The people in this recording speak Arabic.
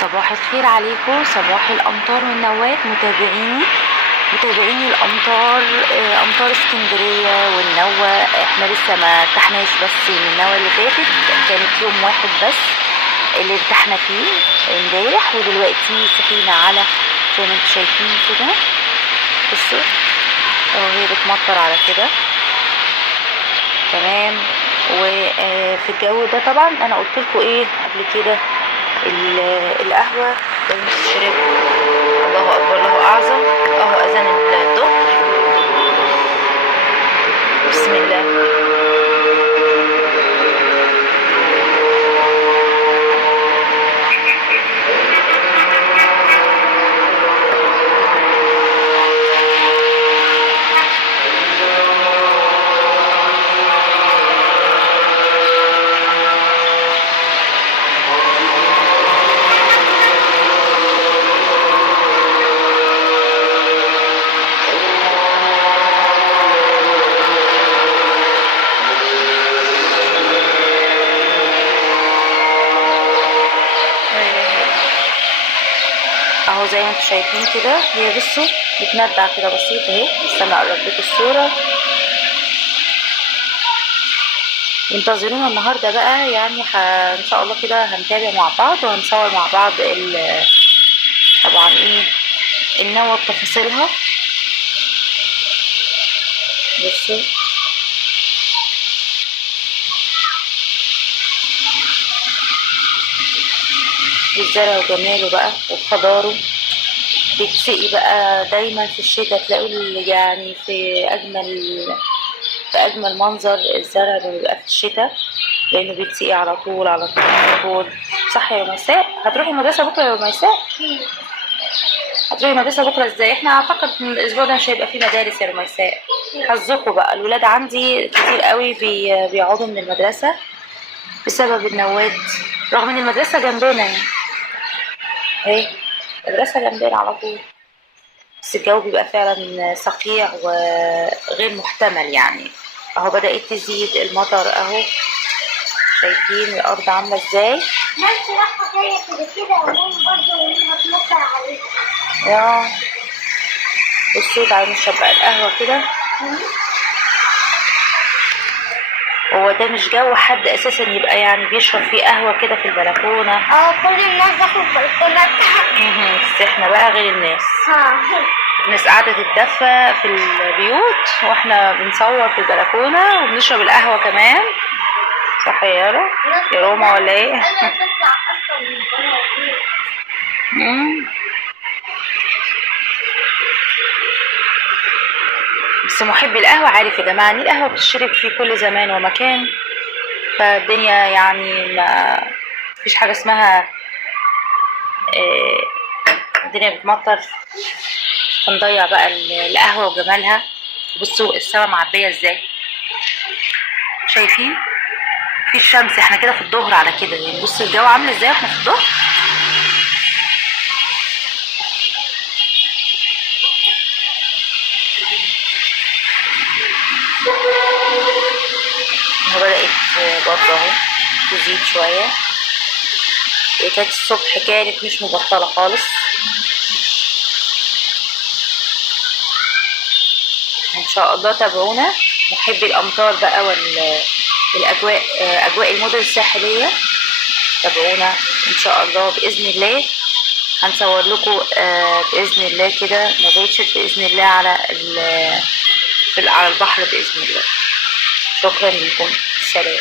صباح الخير عليكم، صباح الامطار والنوات. متابعيني الامطار، امطار اسكندريه والنوة. احنا لسه ما ارتحناش، بس من النوة اللي فاتت كانت يوم واحد بس اللي ارتحنا فيه امبارح، ودلوقتي صحينا على زي ما انتم شايفين كده. بصوا هي بتمطر على كده تمام. وفي الجو ده طبعا انا قلت لكم ايه قبل كده، القهوه لازم تشرب. الله اكبر، الله اعظم، اهو اذان الظهر. بسم الله. اهو زي ما انتم شايفين كده، هي بصوا بتندع كده بسيط اهي. استنى اقرب لكم الصوره. انتظرونا النهارده بقى، يعني ان شاء الله كده هنتابع مع بعض وهنصور مع بعض طبعا ايه النوى بتفاصيلها. بصوا والزرع وجماله بقى وخضاره بيتسقي بقى دايما في الشتاء. تلاقوا يعني في اجمل منظر الزرع بيبقى في الشتاء، لانه بيتسقي على طول على طول على طول. صح يا ميساء؟ هتروحي المدرسه بكره يا ميساء؟ هتروحي المدرسه بكره ازاي؟ احنا اعتقد ان الاسبوع ده مش هيبقى فيه مدارس يا ميساء. حظكم بقى، الولاد عندي كتير قوي بيقعدوا من المدرسه بسبب النوات، رغم ان المدرسه جنبنا يعني. اهي المدرسه جنبنا على طول، بس الجو بيبقى فعلا صقيع وغير محتمل يعني. اهو بدأت تزيد المطر اهو، شايفين الارض عامله ازاي. ناس رايحه جايه كده وماما برضه هتمطر عليها. بصوا تعالوا نشرب بقى القهوه كده. هو ده مش جو حد اساسا يبقى يعني بيشرب فيه قهوه كده في البلكونه. كل الناس داخل البلكونه بتاعها. بس احنا بقى غير الناس. الناس قاعده تتدفى في البيوت واحنا بنصور في البلكونه وبنشرب القهوه كمان. صح يا روما ولا ايه؟ انا بطلع اصلا من بس محب القهوة عارف يا جماعة ان القهوة بتشرب في كل زمان ومكان، فالدنيا يعني ما فيش حاجة اسمها الدنيا بتمطر فنضيع بقى القهوة وجمالها. بصوا السما معبية ازاي، شايفين في الشمس. احنا كده في الظهر على كده يعني. بصوا الجو عامل ازاي احنا في الظهر. بدأت برضه اهو تزيد شوية. كانت الصبح كانت مش مبطلة خالص. ان شاء الله تابعونا محبي الامطار بقى والاجواء، اجواء المدن الساحلية. تابعونا ان شاء الله باذن الله. هنصور لكم باذن الله كده نبوتشت باذن الله على البحر باذن الله. شكرا لكم، سلام.